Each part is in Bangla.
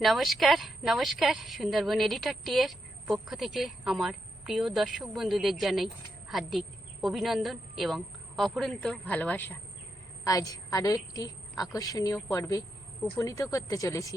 নমস্কার নমস্কার সুন্দরবন এডিটর টিয়ের পক্ষ থেকে আমার প্রিয় দর্শক বন্ধুদের জানাই হার্দিক অভিনন্দন এবং অফুরন্ত ভালোবাসা। আজ আরও একটি আকর্ষণীয় পর্বে উপনীত করতে চলেছি।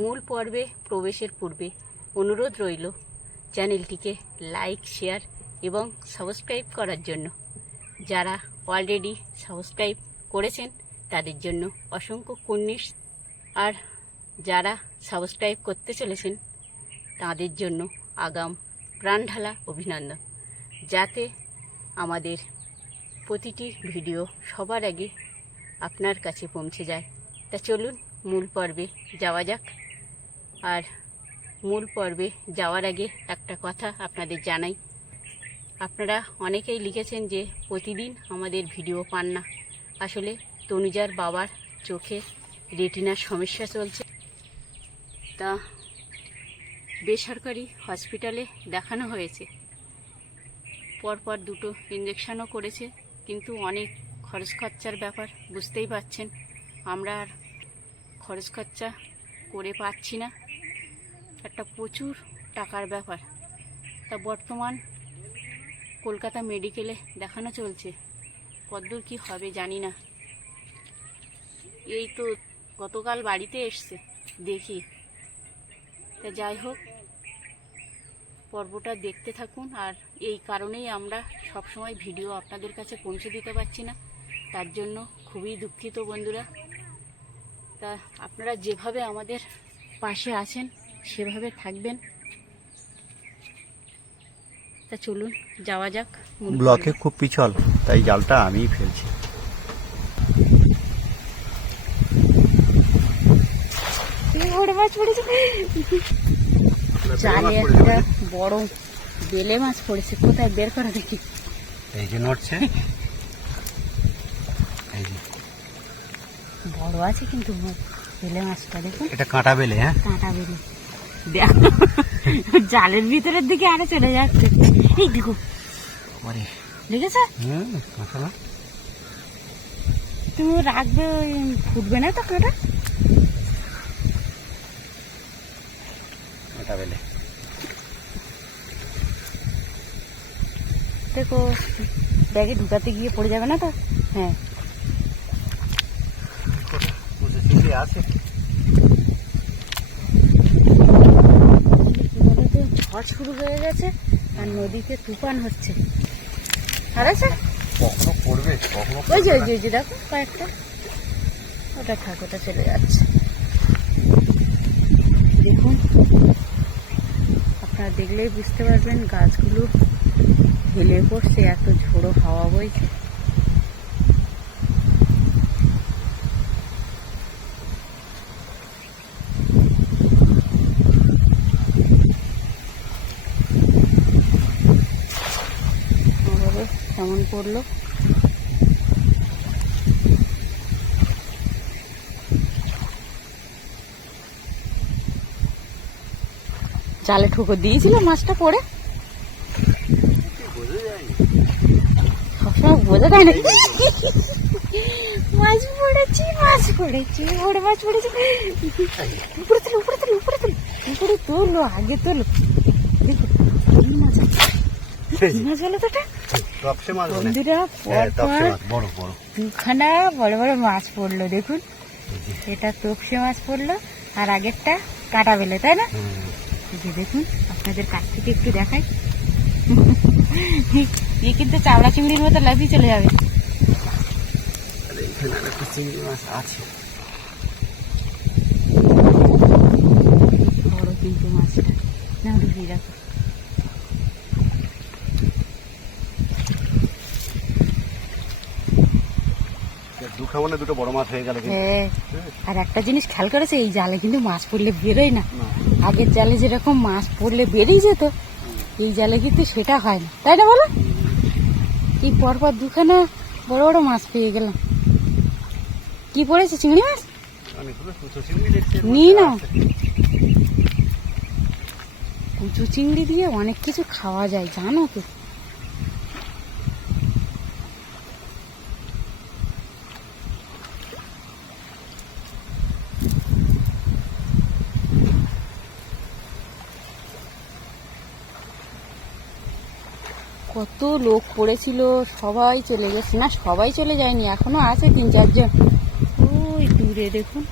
মূল পর্বে প্রবেশের পূর্বে অনুরোধ রইল চ্যানেলটিকে লাইক, শেয়ার এবং সাবস্ক্রাইব করার জন্য। যারা অলরেডি সাবস্ক্রাইব করেছেন তাদের জন্য অসংখ্য কুর্নিশ, আর যারা সাবস্ক্রাইব করতে চলেছেন তাদের জন্য আগাম প্রাণঢালা অভিনন্দন, যাতে আমাদের প্রতিটি ভিডিও সবার আগে আপনার কাছে পৌঁছে যায়। তা চলুন মূল পর্বে যাওয়া যাক। আর মূল পর্বে যাওয়ার আগে একটা কথা আপনাদের জানাই, আপনারা অনেকেই লিখেছেন যে প্রতিদিন আমাদের ভিডিও পান না। আসলে তনুজার বাবার চোখে রেটিনার সমস্যা চলছে, তা বেসরকারি হসপিটালে দেখানো হয়েছে। পরপর দুটো ইঞ্জেকশনও করেছে, কিন্তু অনেক খরচ খরচার ব্যাপার বুঝতেই পারছেন। আমরা আর খরচ খরচা করে পাচ্ছি না, একটা প্রচুর টাকার ব্যাপার। তা বর্তমান কলকাতা মেডিকেলে দেখানো চলছে, কতদূর কি হবে জানি না। এই তো গতকাল বাড়িতে এসছে, দেখি। তা যাই হোক, পর্বটা দেখতে থাকুন। আর এই কারণেই আমরা সবসময় ভিডিও আপনাদের কাছে পৌঁছে দিতে পারছি না, তার জন্য খুবই দুঃখিত বন্ধুরা। তা আপনারা যেভাবে আমাদের পাশে আছেন সেভাবে থাকবেন। তা চলুন যাওয়া যাক। ব্লকে খুব পিছল, তাই জালটা আমিই ফেলছি। জালে একটা বড় বেলে মাছ পড়েছে, কোথায় বের করে দেখি। এই যে নড়ছে, বড় আছে কিন্তু বেলে মাছটা দেখুন। এটা কাঁটা বেলে। হ্যাঁ, কাঁটা বেলে। দেখো জালের ভিতরের দিকে আরে চলে যাচ্ছে। এই দেখো, দেখেছো? তুমি রাখবে, ফুটবে না তো কাঁটা। কাঁটা বেলে দেখো, ব্যাগে ঢুকাতে গিয়ে পড়ে যাবে না তো? হ্যাঁ, আছে। ঝড় শুরু হয়ে গেছে আর নদীতে তুফান হচ্ছে। আর আছে কখনো পড়বে, কখনো ওই যে ওই যে দেখো কয়েকটা, ওটা থাক, ওটা চলে যাচ্ছে। দেখুন, আপনারা দেখলেই বুঝতে পারবেন গাছগুলো হেলে পড়ছে, এত ঝোড়ো হাওয়া বইছে। কেমন পড়লো, জালে ঠুকো দিয়েছিল মাছটা পড়ে। সবসময় বোঝা যায় না। মাছ পড়েছি, মাছ পড়েছি, বড় মাছ পড়েছি। উপরে তোলো, উপরে তোলো, উপরে তোলো, উপরে তোলো, আগে তোলো। দেখো কি মাছ আছে, কি মাছ বলো তো এটা? বন্ধুরা, পরপর দুখানা বড় বড় মাছ পড়লো। দেখুন, এটা তপসে মাছ পড়লো, আর আগেরটা কাঁটা বেলে, তাই না? দেখুন, আপনাদের কাছ থেকে একটু দেখাই। এ কিন্তু চাবড়া চিংড়ির মতো লাফিয়ে চলে যাবে। চিংড়ি মাছ আছে, বড় কিন্তু মাছটা না, ঢুকিয়ে রাখো। দুটো বড় মাছ হয়ে গেল। হ্যাঁ, আর একটা জিনিস খেয়াল করেছে, এই জালে কিন্তু মাছ পড়লে বেরোয় না। আগের জালে যেরকম মাছ পড়লে বেরিয়ে যেত, এই জালে কিন্তু সেটা হয় না, তাই না বলো? এই পরপর দুখানা বড় বড় মাছ পেয়ে গেলাম। কি পড়েছে? চিংড়ি মাছ নিয়ে নাও। কুচো চিংড়ি দিয়ে অনেক কিছু খাওয়া যায়, জানো তো? কত লোক পড়েছিল, সবাই চলে গেছে। না, সবাই চলে যায়নি, এখনো আছে 3-4 জন। ওই দূরে দেখুন।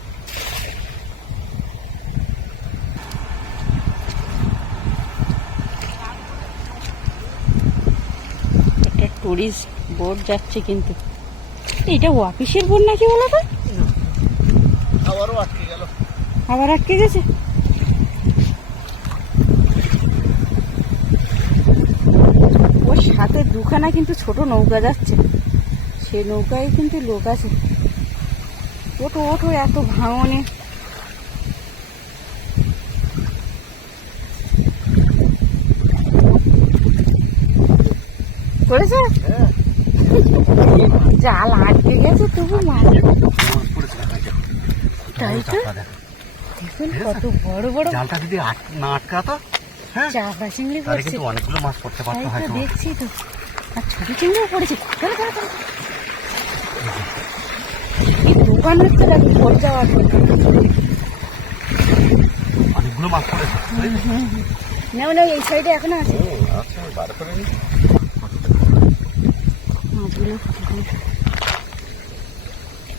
একটা টুরিস্ট বোট যাচ্ছে, কিন্তু এটা অফিসের বোট নাকি বলো তো? আবার আটকে গেছে। ওর সাথে দুখানা কিন্তু ছোট নৌকা যাচ্ছে, সে নৌকায় কিন্তু লোক আছে। ওঠো ওঠো, এত ভাঙনে। পড়েছে? জাল আটকে গেছে, তবু মাছ। তাই তো, দেখুন কত বড় বড়। জালটা যদি না আটকাতো, চাপড়া চিংড়ি পড়ছে, অনেকগুলো মাছ পড়তে পারতো হয়তো। দেখছি তো, আর ছোট চিংড়িও পড়েছে। দোকান হচ্ছে দেখো, পড়ে যাওয়ার জন্য অনেকগুলো মাছ পড়েছে। নাও নাও, এই সাইডে এখনো আছে মাছগুলো।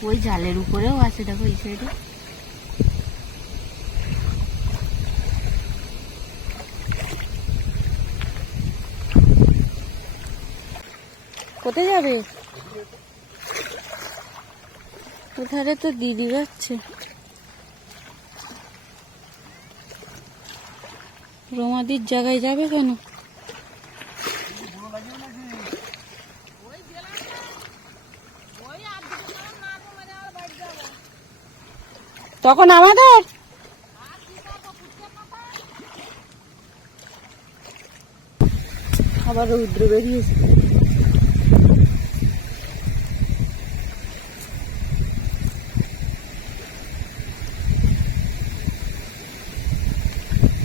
ওই জালের উপরেও আছে, দেখো এই সাইডে। কোথায় যাবে? ওধারে তো দিদি যাচ্ছে। রমাদির জায়গায় যাবে কেন? তখন আমাদের আবার রৌদ্র বেরিয়েছে।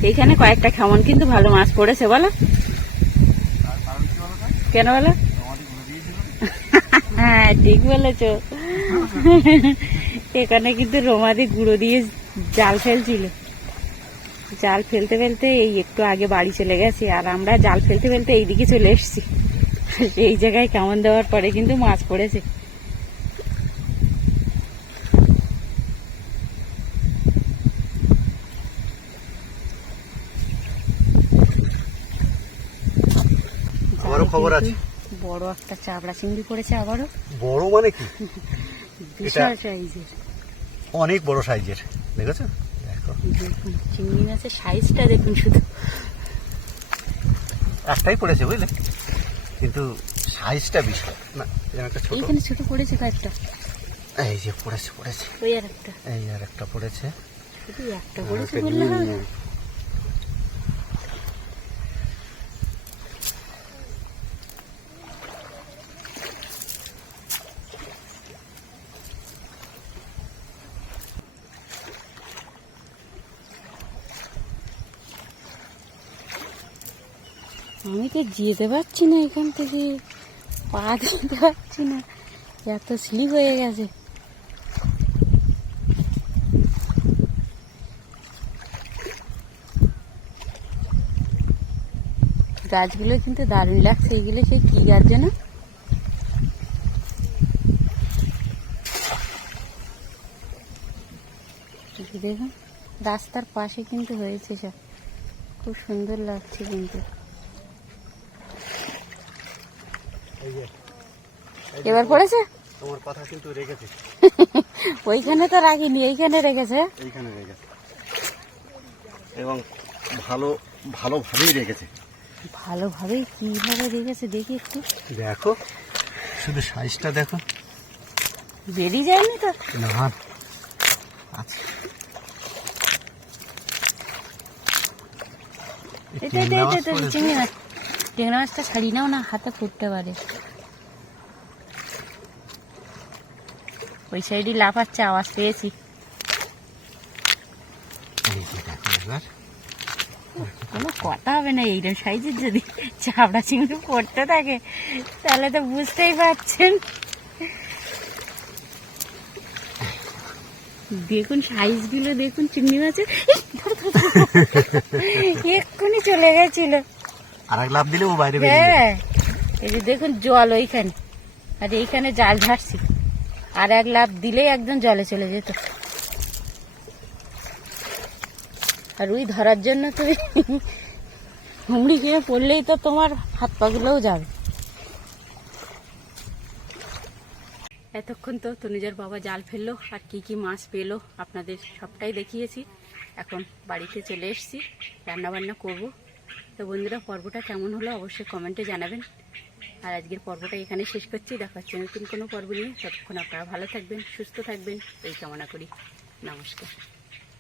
এইখানে কয়েকটা কেমন কিন্তু ভালো মাছ পড়েছে, বলো কেন বলো? হ্যাঁ, ঠিক বলেছো। এখানে কিন্তু রমাদি গুঁড়ো দিয়ে জাল ফেলছিল। জাল ফেলতে ফেলতে এই একটু আগে বাড়ি চলে গেছে, আর আমরা জাল ফেলতে ফেলতে এইদিকে চলে এসেছি। এই জায়গায় কেমন দেওয়ার পরে কিন্তু মাছ পড়েছে। আমারও খবর আছে, বড় একটা চাপড়া চিংড়ি পড়েছে আবারও। বড় মানে কি? বিশাল সাইজের, অনেক বড় সাইজের, দেখেছো? দেখুন চিংড়ি মাছের সাইজটা দেখুন শুধু। একটাই পড়েছে বুঝলে, কিন্তু সাইজটা বিশাল। না, একটা ছোট, এইখানে ছোট পড়েছে কয়েকটা। এই যে পড়েছে পড়েছে, ওই আর একটা, এই আর একটা পড়েছে। শুধু একটা পড়েছে বললে হবে? আমি তো যেতে পারছি না এখান থেকে, পা দিতে পারছি না, এত স্লিপ হয়ে গেছে। গাছগুলো কিন্তু দারুণ লাগছে। এগুলো সেই কি গাছ যেন? দেখুন রাস্তার পাশে কিন্তু হয়েছে সব, খুব সুন্দর লাগছে কিন্তু। এবার পড়েছে? তোমার কথা কিন্তু রেখেছে। ওইখানে তো রাখিনি, এইখানে রেখেছে। এইখানে রেখেছে, এবং ভালোভাবেই রেখেছে। ভালোভাবেই কিভাবে রেখেছে দেখি একটু। দেখো শুধু সাইজটা দেখো, বেরিয়ে যায়নি তো? না, আচ্ছা চিংড়ি মাছ, চিংড়ি মাছটা ছাড়ি নাও না, হাতে ফুটতে পারে। ওই সাইডে লাফাচ্ছে, আওয়াজ পেয়েছি। কোনো কথা হবে না, এইরকম সাইজের যদি চাপড়া চিংড়ি পড়তে থাকে তাহলে তো বুঝতেই পারছেন। দেখুন সাইজগুলো দেখুন চিংড়ি মাছের, এক্ষুনি চলে গেছিল। আর এক লাফ দিলে ও বাইরে হ্যাঁ, এই যে দেখুন জল ওইখানে, আর এইখানে জাল ঝাড়ছি, আর এক লাফ দিলেই একদম জলে চলে যেত। আর ওই ধরার জন্য তুমি হুমড়ি খেয়ে পড়লেই তো তোমার হাত পাগুলোও যাবে। এতক্ষণ তো তনুজার বাবা জাল ফেললো আর কি কি মাছ পেলো আপনাদের সবটাই দেখিয়েছি। এখন বাড়িতে চলে এসেছি, রান্নাবান্না করব। তো বন্ধুরা, পর্বটা কেমন হলো অবশ্যই কমেন্টে জানাবেন। আর আজকের পর্বটা এখানে শেষ করছি, দেখা হচ্ছে নতুন কোনো পর্ব নিয়ে। ততক্ষণ আপনারা ভালো থাকবেন, সুস্থ থাকবেন এই কামনা করি। নমস্কার।